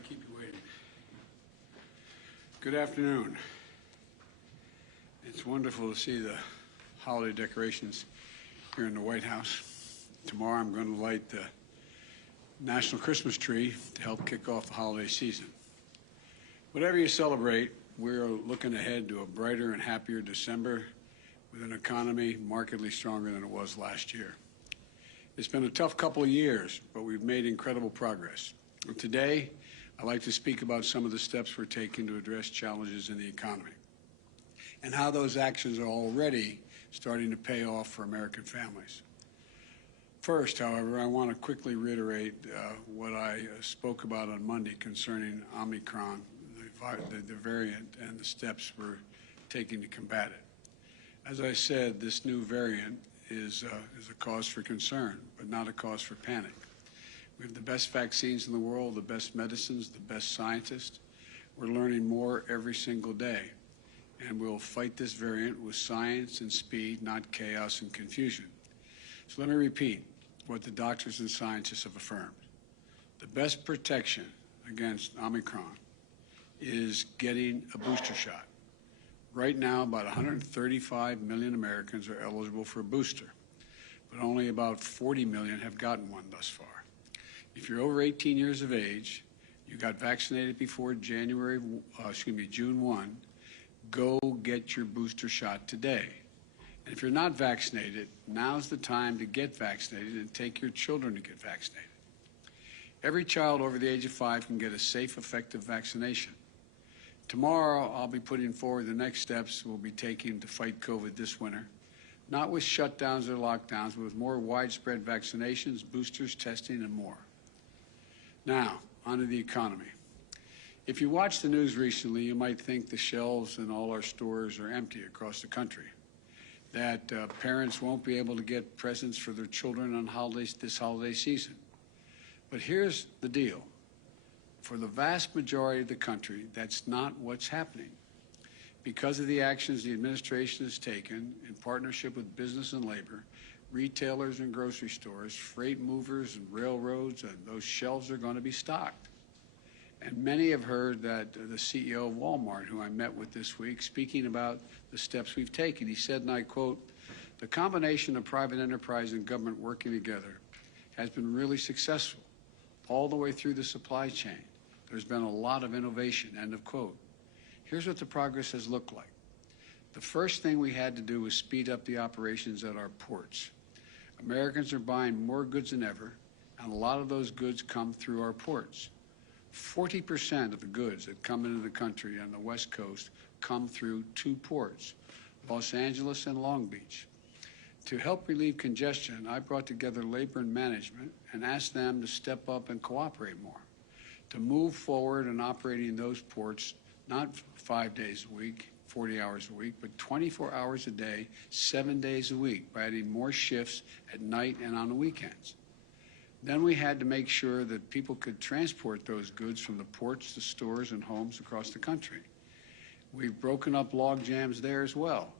I keep you waiting. Good afternoon. It's wonderful to see the holiday decorations here in the White House. Tomorrow I'm going to light the National Christmas tree to help kick off the holiday season. Whatever you celebrate, we're looking ahead to a brighter and happier December with an economy markedly stronger than it was last year. It's been a tough couple of years, but we've made incredible progress. And today, I'd like to speak about some of the steps we're taking to address challenges in the economy and how those actions are already starting to pay off for American families. First, however, I want to quickly reiterate what I spoke about on Monday concerning Omicron, the variant, and the steps we're taking to combat it. As I said, this new variant is a cause for concern, but not a cause for panic. We have the best vaccines in the world, the best medicines, the best scientists. We're learning more every single day, and we'll fight this variant with science and speed, not chaos and confusion. So let me repeat what the doctors and scientists have affirmed. The best protection against Omicron is getting a booster shot. Right now, about 135 million Americans are eligible for a booster, but only about 40 million have gotten one thus far. If you're over 18 years of age, you got vaccinated before June 1, go get your booster shot today. And if you're not vaccinated, now's the time to get vaccinated and take your children to get vaccinated. Every child over the age of 5 can get a safe, effective vaccination. Tomorrow, I'll be putting forward the next steps we'll be taking to fight COVID this winter, not with shutdowns or lockdowns, but with more widespread vaccinations, boosters, testing, and more. Now, onto the economy. If you watched the news recently, you might think the shelves in all our stores are empty across the country, that parents won't be able to get presents for their children on this holiday season. But here's the deal. For the vast majority of the country, that's not what's happening. Because of the actions the administration has taken in partnership with business and labor, retailers and grocery stores, freight movers and railroads, and those shelves are going to be stocked. And many have heard that the CEO of Walmart, who I met with this week, speaking about the steps we've taken. He said, and I quote, "The combination of private enterprise and government working together has been really successful all the way through the supply chain. There's been a lot of innovation," end of quote. Here's what the progress has looked like. The first thing we had to do was speed up the operations at our ports. Americans are buying more goods than ever, and a lot of those goods come through our ports. 40% of the goods that come into the country on the West Coast come through 2 ports, Los Angeles and Long Beach. To help relieve congestion, I brought together labor and management and asked them to step up and cooperate more, to move forward in operating those ports, not 5 days a week, 40 hours a week, but 24 hours a day, 7 days a week, by adding more shifts at night and on the weekends. Then we had to make sure that people could transport those goods from the ports to stores and homes across the country. We've broken up log jams there as well.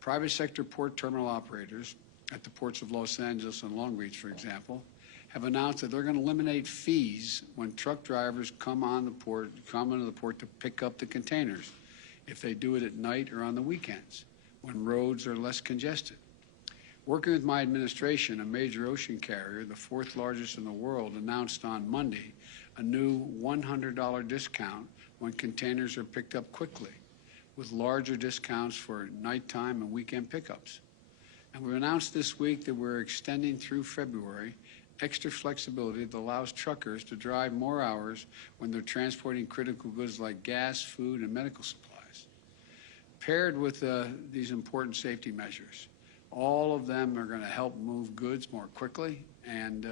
Private sector port terminal operators at the ports of Los Angeles and Long Beach, for example, have announced that they're going to eliminate fees when truck drivers come into the port to pick up the containers, if they do it at night or on the weekends, when roads are less congested. Working with my administration, a major ocean carrier, the 4th largest in the world, announced on Monday a new $100 discount when containers are picked up quickly, with larger discounts for nighttime and weekend pickups. And we announced this week that we're extending through February extra flexibility that allows truckers to drive more hours when they're transporting critical goods like gas, food, and medical supplies. Paired with these important safety measures, all of them are going to help move goods more quickly and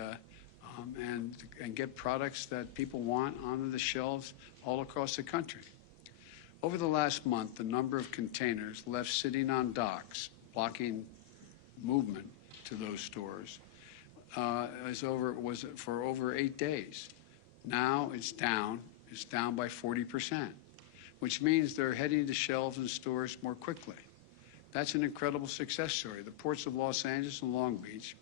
get products that people want onto the shelves all across the country. Over the last month, the number of containers left sitting on docks, blocking movement to those stores, was for over 8 days. Now it's down by 40%, which means they're heading to shelves and stores more quickly. That's an incredible success story. The ports of Los Angeles and Long Beach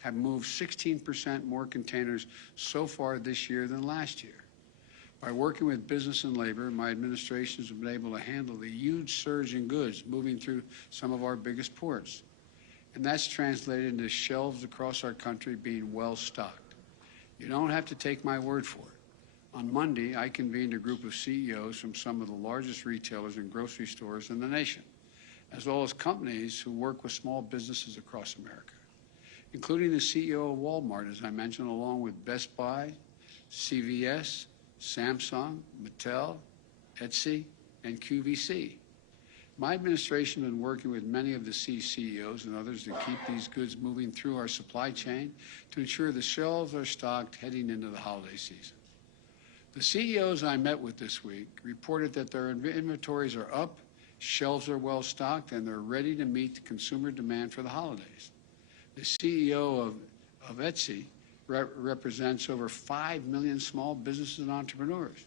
have moved 16% more containers so far this year than last year. By working with business and labor, my administration has been able to handle the huge surge in goods moving through some of our biggest ports. And that's translated into shelves across our country being well stocked. You don't have to take my word for it. On Monday, I convened a group of CEOs from some of the largest retailers and grocery stores in the nation, as well as companies who work with small businesses across America, including the CEO of Walmart, as I mentioned, along with Best Buy, CVS, Samsung, Mattel, Etsy, and QVC. My administration has been working with many of the CEOs and others to keep these goods moving through our supply chain to ensure the shelves are stocked heading into the holiday season. The CEOs I met with this week reported that their inventories are up, shelves are well stocked, and they're ready to meet the consumer demand for the holidays. The CEO of Etsy represents over 5 million small businesses and entrepreneurs.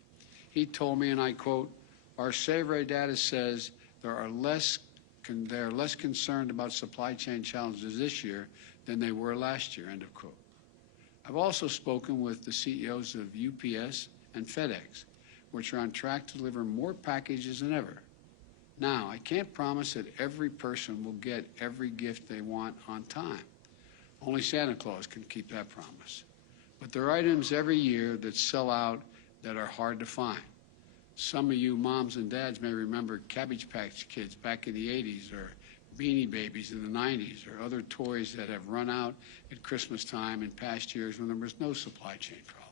He told me, and I quote, "Our survey data says they are less concerned about supply chain challenges this year than they were last year," end of quote. I've also spoken with the CEOs of UPS and FedEx, which are on track to deliver more packages than ever. Now, I can't promise that every person will get every gift they want on time. Only Santa Claus can keep that promise. But there are items every year that sell out that are hard to find. Some of you moms and dads may remember Cabbage Patch Kids back in the 80s, or Beanie Babies in the 90s, or other toys that have run out at Christmas time in past years when there was no supply chain problem.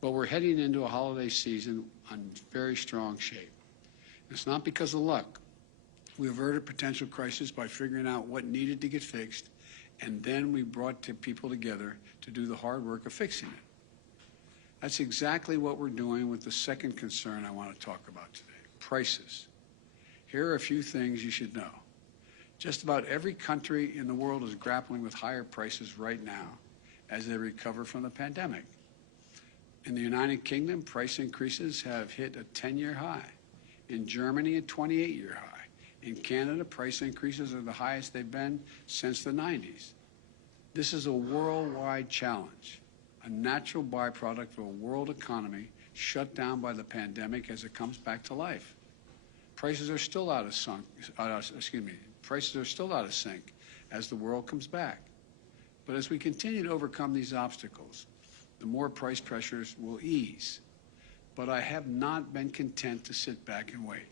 But we're heading into a holiday season in very strong shape. It's not because of luck. We averted potential crisis by figuring out what needed to get fixed, and then we brought people together to do the hard work of fixing it. That's exactly what we're doing with the second concern I want to talk about today, prices. Here are a few things you should know. Just about every country in the world is grappling with higher prices right now as they recover from the pandemic. In the United Kingdom, price increases have hit a 10-year high. In Germany, a 28-year high. In Canada, price increases are the highest they've been since the 90s. This is a worldwide challenge, a natural byproduct of a world economy shut down by the pandemic as it comes back to life. Prices are still out of sync as the world comes back. But as we continue to overcome these obstacles, the more price pressures will ease. But I have not been content to sit back and wait.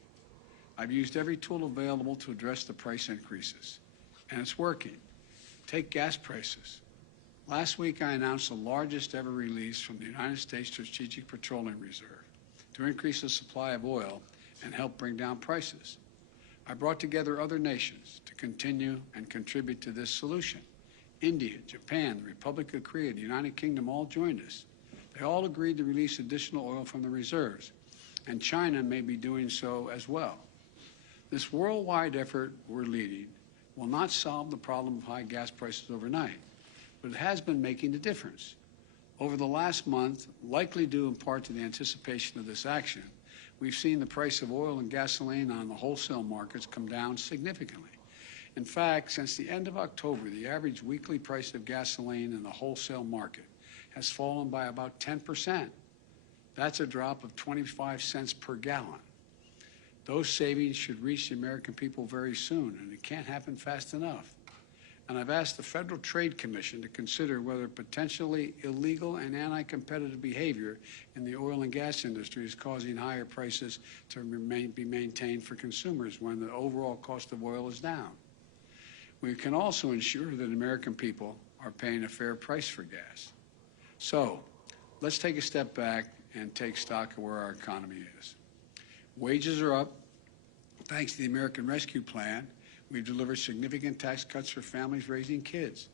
I've used every tool available to address the price increases, and it's working. Take gas prices. Last week, I announced the largest ever release from the United States Strategic Petroleum Reserve to increase the supply of oil and help bring down prices. I brought together other nations to continue and contribute to this solution. India, Japan, the Republic of Korea, the United Kingdom all joined us. They all agreed to release additional oil from the reserves, and China may be doing so as well. This worldwide effort we're leading will not solve the problem of high gas prices overnight, but it has been making a difference. Over the last month, likely due in part to the anticipation of this action, we've seen the price of oil and gasoline on the wholesale markets come down significantly. In fact, since the end of October, the average weekly price of gasoline in the wholesale market has fallen by about 10%. That's a drop of 25 cents per gallon. Those savings should reach the American people very soon, and it can't happen fast enough. And I've asked the Federal Trade Commission to consider whether potentially illegal and anti-competitive behavior in the oil and gas industry is causing higher prices to be maintained for consumers when the overall cost of oil is down. We can also ensure that American people are paying a fair price for gas. So let's take a step back and take stock of where our economy is. Wages are up. Thanks to the American Rescue Plan, we've delivered significant tax cuts for families raising kids.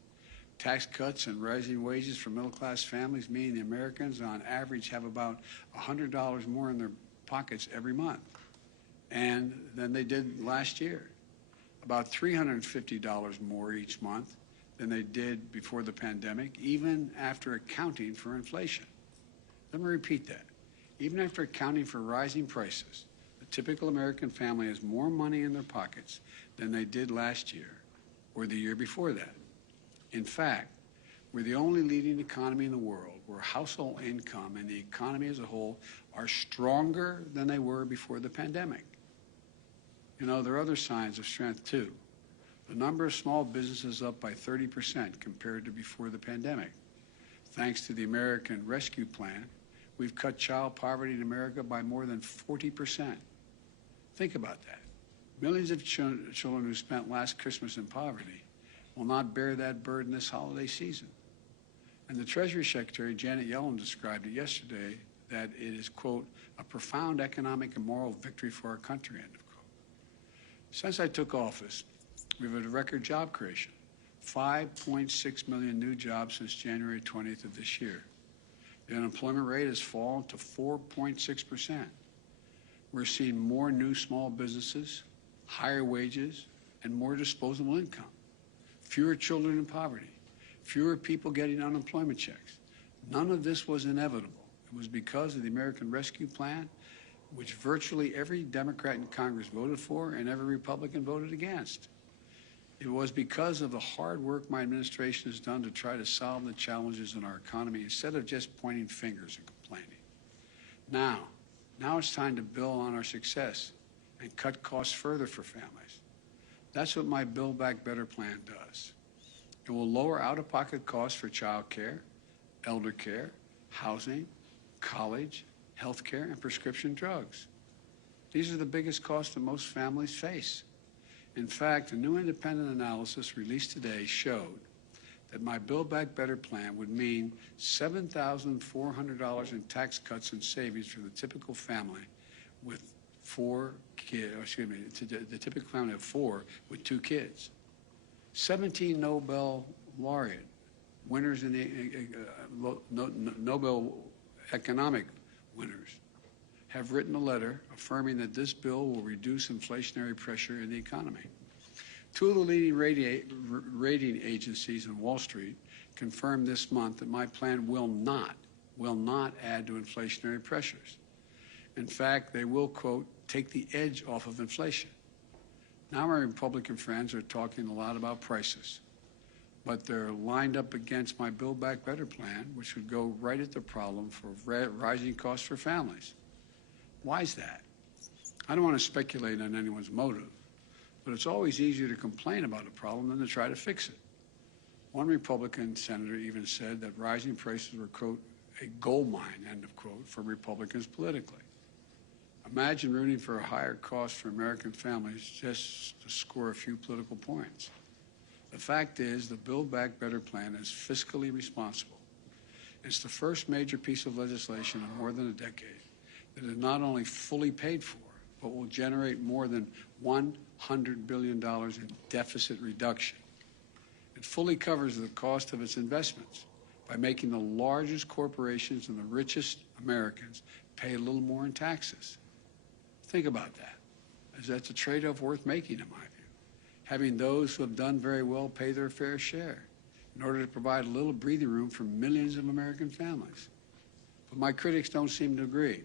Tax cuts and rising wages for middle-class families mean the Americans on average have about $100 more in their pockets every month than they did last year. About $350 more each month than they did before the pandemic, even after accounting for inflation. Let me repeat that. Even after accounting for rising prices, the typical American family has more money in their pockets than they did last year or the year before that. In fact, we're the only leading economy in the world where household income and the economy as a whole are stronger than they were before the pandemic. You know, there are other signs of strength too. The number of small businesses up by 30% compared to before the pandemic. Thanks to the American Rescue Plan, we've cut child poverty in America by more than 40%. Think about that. Millions of children who spent last Christmas in poverty will not bear that burden this holiday season. And the Treasury Secretary, Janet Yellen, described it yesterday that it is, quote, a profound economic and moral victory for our country, end of quote. Since I took office, we've had a record job creation, 5.6 million new jobs since January 20th of this year. The unemployment rate has fallen to 4.6%. We're seeing more new small businesses, higher wages, and more disposable income. Fewer children in poverty, fewer people getting unemployment checks. None of this was inevitable. It was because of the American Rescue Plan, which virtually every Democrat in Congress voted for and every Republican voted against. It was because of the hard work my administration has done to try to solve the challenges in our economy instead of just pointing fingers and complaining. Now it's time to build on our success and cut costs further for families. That's what my Build Back Better plan does. It will lower out-of-pocket costs for child care, elder care, housing, college, health care, and prescription drugs. These are the biggest costs that most families face. In fact, a new independent analysis released today showed that my Build Back Better plan would mean $7,400 in tax cuts and savings for the typical family with the typical family of 4 with 2 kids. 17 Nobel laureate winners in the Nobel economic winners have written a letter affirming that this bill will reduce inflationary pressure in the economy. 2 of the leading rating agencies in Wall Street confirmed this month that my plan will not add to inflationary pressures. In fact, they will, quote, take the edge off of inflation. Now my Republican friends are talking a lot about prices, but they're lined up against my Build Back Better plan, which would go right at the problem for rising costs for families. Why is that? I don't want to speculate on anyone's motive, but it's always easier to complain about a problem than to try to fix it. One Republican senator even said that rising prices were, quote, a gold mine, end of quote, for Republicans politically. Imagine rooting for a higher cost for American families just to score a few political points. The fact is, the Build Back Better plan is fiscally responsible. It's the first major piece of legislation in more than a decade that is not only fully paid for, but will generate more than $100 billion in deficit reduction. It fully covers the cost of its investments by making the largest corporations and the richest Americans pay a little more in taxes. Think about that. That's a trade-off worth making, in my view. Having those who have done very well pay their fair share in order to provide a little breathing room for millions of American families. But my critics don't seem to agree.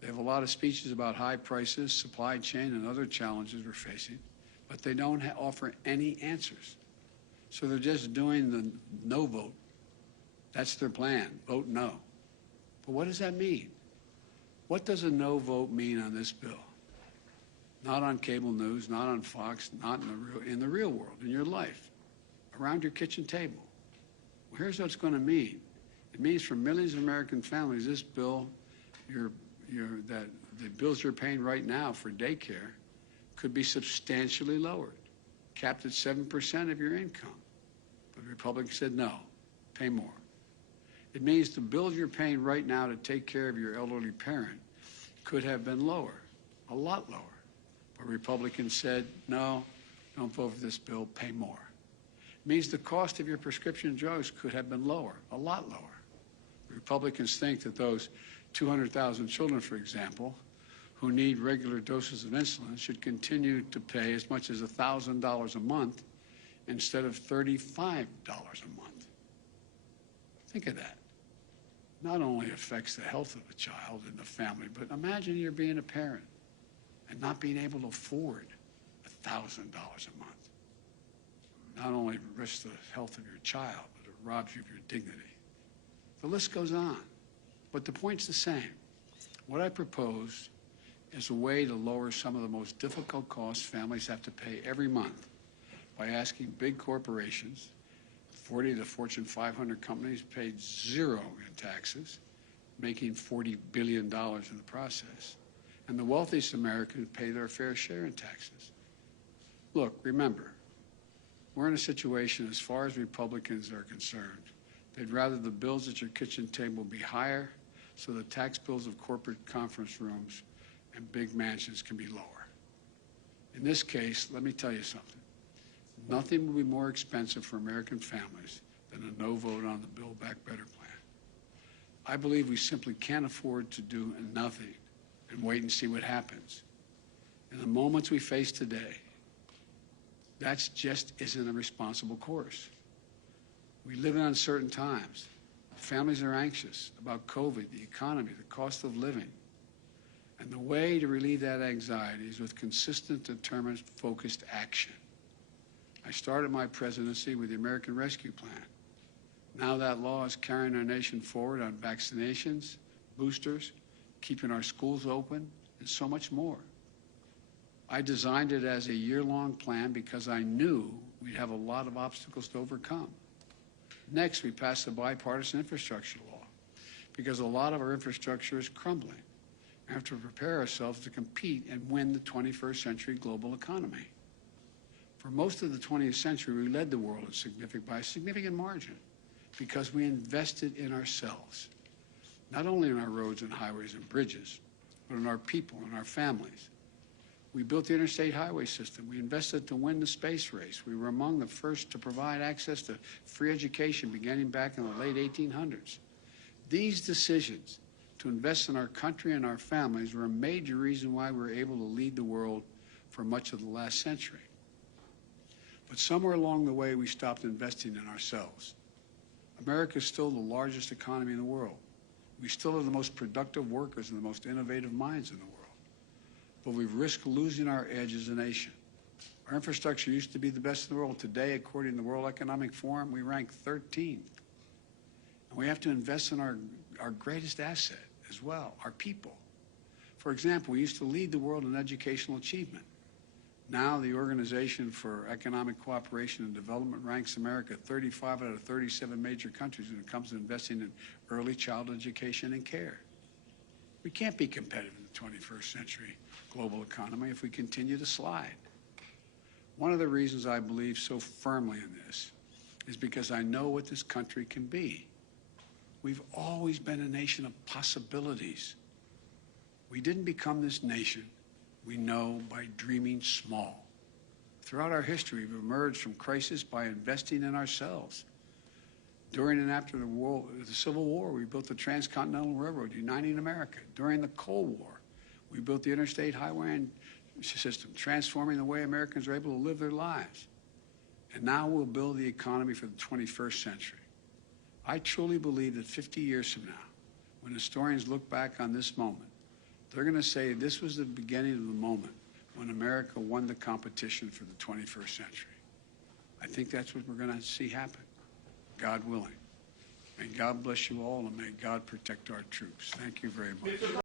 They have a lot of speeches about high prices, supply chain, and other challenges we're facing, but they don't offer any answers. So they're just doing the no vote. That's their plan, vote no. But what does that mean? What does a no vote mean on this bill? Not on cable news, not on Fox, not in the real world, in your life, around your kitchen table. Well, here's what it's going to mean. It means for millions of American families, this bill, that the bills you're paying right now for daycare could be substantially lowered, capped at 7% of your income. But the Republicans said no, pay more. It means the bills you're paying right now to take care of your elderly parent could have been lower, a lot lower. But Republicans said, no, don't vote for this bill, pay more. It means the cost of your prescription drugs could have been lower, a lot lower. Republicans think that those 200,000 children, for example, who need regular doses of insulin should continue to pay as much as $1,000 a month instead of $35 a month. Think of that. Not only affects the health of a child and the family, but imagine you're being a parent and not being able to afford $1,000 a month. Not only risks the health of your child, but it robs you of your dignity. The list goes on. But the point's the same. What I proposed is a way to lower some of the most difficult costs families have to pay every month by asking big corporations, 40 of the Fortune 500 companies paid zero in taxes, making $40 billion in the process. And the wealthiest Americans pay their fair share in taxes. Look, remember, we're in a situation, as far as Republicans are concerned, they'd rather the bills at your kitchen table be higher so the tax bills of corporate conference rooms and big mansions can be lower. In this case, let me tell you something. Nothing will be more expensive for American families than a no vote on the Build Back Better plan. I believe we simply can't afford to do nothing and wait and see what happens. In the moments we face today, that just isn't a responsible course. We live in uncertain times. Families are anxious about COVID, the economy, the cost of living. And the way to relieve that anxiety is with consistent, determined, focused action. I started my presidency with the American Rescue Plan. Now that law is carrying our nation forward on vaccinations, boosters, keeping our schools open, and so much more. I designed it as a year-long plan because I knew we'd have a lot of obstacles to overcome. Next, we passed the Bipartisan Infrastructure Law because a lot of our infrastructure is crumbling. We have to prepare ourselves to compete and win the 21st century global economy. For most of the 20th century, we led the world by a significant margin because we invested in ourselves, not only in our roads and highways and bridges, but in our people and our families. We built the interstate highway system. We invested to win the space race. We were among the first to provide access to free education beginning back in the late 1800s. These decisions to invest in our country and our families were a major reason why we were able to lead the world for much of the last century. But somewhere along the way, we stopped investing in ourselves. America is still the largest economy in the world. We still have the most productive workers and the most innovative minds in the world. But we've risked losing our edge as a nation. Our infrastructure used to be the best in the world. Today, according to the World Economic Forum, we rank 13th. And we have to invest in our greatest asset as well, our people. For example, we used to lead the world in educational achievement. Now the Organization for Economic Cooperation and Development ranks America 35 out of 37 major countries when it comes to investing in early childhood education and care. We can't be competitive in the 21st century global economy if we continue to slide. One of the reasons I believe so firmly in this is because I know what this country can be. We've always been a nation of possibilities. We didn't become this nation we know by dreaming small. Throughout our history, we've emerged from crisis by investing in ourselves. During and after the Civil War, we built the Transcontinental Railroad, uniting America. During the Cold War, we built the Interstate Highway system, transforming the way Americans are able to live their lives. And now we'll build the economy for the 21st century. I truly believe that 50 years from now, when historians look back on this moment, they're going to say this was the beginning of the moment when America won the competition for the 21st century. I think that's what we're going to see happen, God willing. May God bless you all, and may God protect our troops. Thank you very much.